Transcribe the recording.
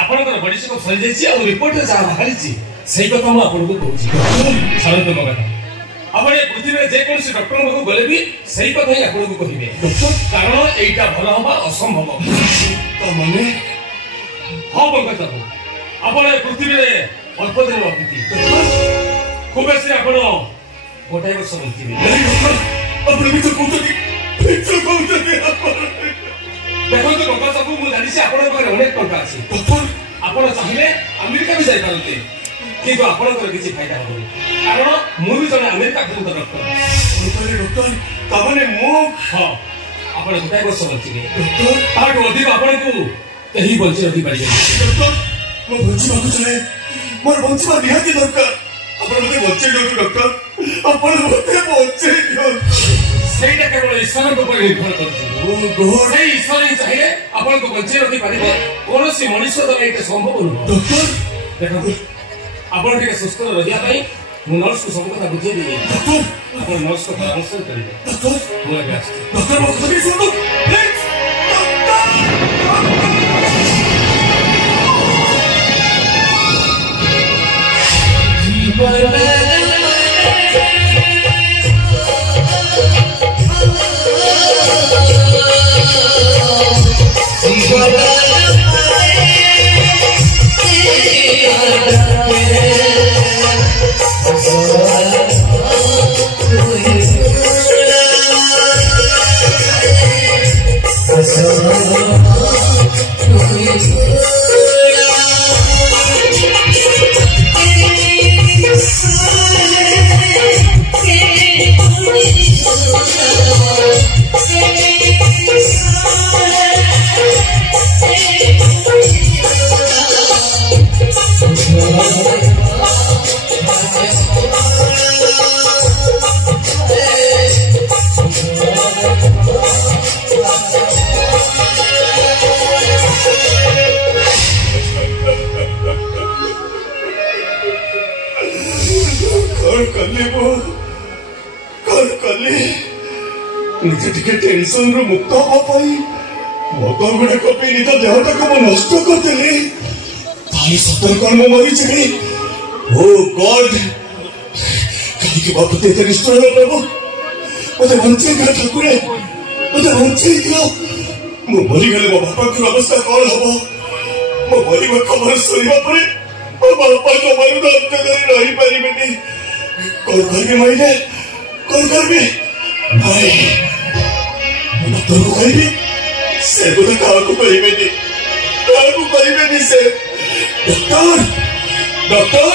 ଆପଣଙ୍କର body checkup ସରିଯାଇଛି ଆଉ ରିପୋର୍ଟରେ ଯାହା ବାହାରିଛି ସେଇ କଥା ମୁଁ ଆପଣଙ୍କୁ କହୁଛି। ଛାଡ଼ନ୍ତୁ ମୋ କଥା। ଆପଣ ଏ ପୃଥିବୀରେ ଯେକୌଣସି ଡକ୍ଟରଙ୍କ ପାଖକୁ ଗଲେ ବି ସେଇ କଥା ହିଁ ଆପଣଙ୍କୁ କହିବେ କାରଣ ଏଇଟା ଭଲ ହବା ଅସମ୍ଭବ। ମାନେ ହଁ କଥା ଆପଣ ଏ ପୃଥିବୀରେ ଅଳ୍ପ ଦିନ ଅତିଥି ଖୁବ ବେଶୀ ଆପଣ ଗୋଟାଏ ବର୍ଷ ବଞ୍ଚିବେ। ଆପଣ ବି ତ କହୁଛନ୍ତି ଦେଖନ୍ତୁ ଟଙ୍କା ସବୁ ମୁଁ ଜାଣିଛି ଆପଣଙ୍କ ପାଖରେ ଅନେକ ଟଙ୍କା ଅଛି। ଆପଣ ଚାହିଁଲେ ଆମେରିକା ବି ଯାଇପାରନ୍ତି କିନ୍ତୁ ଆପଣଙ୍କର କିଛି ଫାଇଦା ହବନି କାରଣ ମୁଁ ବି ଜଣେ ଆମେରିକା ଡକ୍ଟର। ତାମାନେ ମୁଁ ହଁ ଆପଣ ଗୋଟାଏ ବର୍ଷ ବଞ୍ଚିବେ ତାଠୁ ଅଧିକ ଆପଣଙ୍କୁ କେହି ବଞ୍ଚି ରଖିପାରିବେ। ମୁଁ ବଞ୍ଚିବାକୁ ଚାହେଁ ମୋର ବଞ୍ଚିବା ନିହାତି ଦରକାର। ଆପଣ ମତେ ବଞ୍ଚେଇ ଦିଅନ୍ତୁ ଡକ୍ଟର ଆପଣ ମତେ ବଞ୍ଚେଇ ଦିଅନ୍ତୁ। ସେଇଟା କେବଳ ଈଶ୍ୱରଙ୍କ ଉପରେ ନିର୍ଭର କରୁଛି। ସେଇ ଈଶ୍ୱର ହିଁ ଚାହିଁଲେ ଆପଣଙ୍କୁ ବଞ୍ଚେଇ ରଖିପାରିବେ କୌଣସି ମଣିଷ ଦ୍ୱାରା ଏଇଟା ସମ୍ଭବ ନୁହଁ। ଦେଖନ୍ତୁ ଆପଣ ଟିକେ ସୁସ୍ଥ ରହିବା ପାଇଁ ମୁଁ ନର୍ସକୁ ସବୁ କଥା ବୁଝେଇଦେବି ଆପଣ ନର୍ସଙ୍କ ପରାମର୍ଶ କରିବେ। ମୁଁ ଏବେ टेंशन रु मुक्त हवा मद गुड़ाक निज देहटाक नष्ट करदे सतर्क मरीजी। ओ गॉड कहीं बापते एत निष्ठुर प्रभु मत बंचे दियो ठाकुरे मत बंचे दियो। मु मरीगले मो बापा की अवस्था कौन हम मो मरीवा खबर शुणा मो बापा जमार अंतरे रही पारे कौन करेंगे मरीले कौन करेंगे डॉक्टर को कहिए से बोले काको कहिबेनी से डॉक्टर डॉक्टर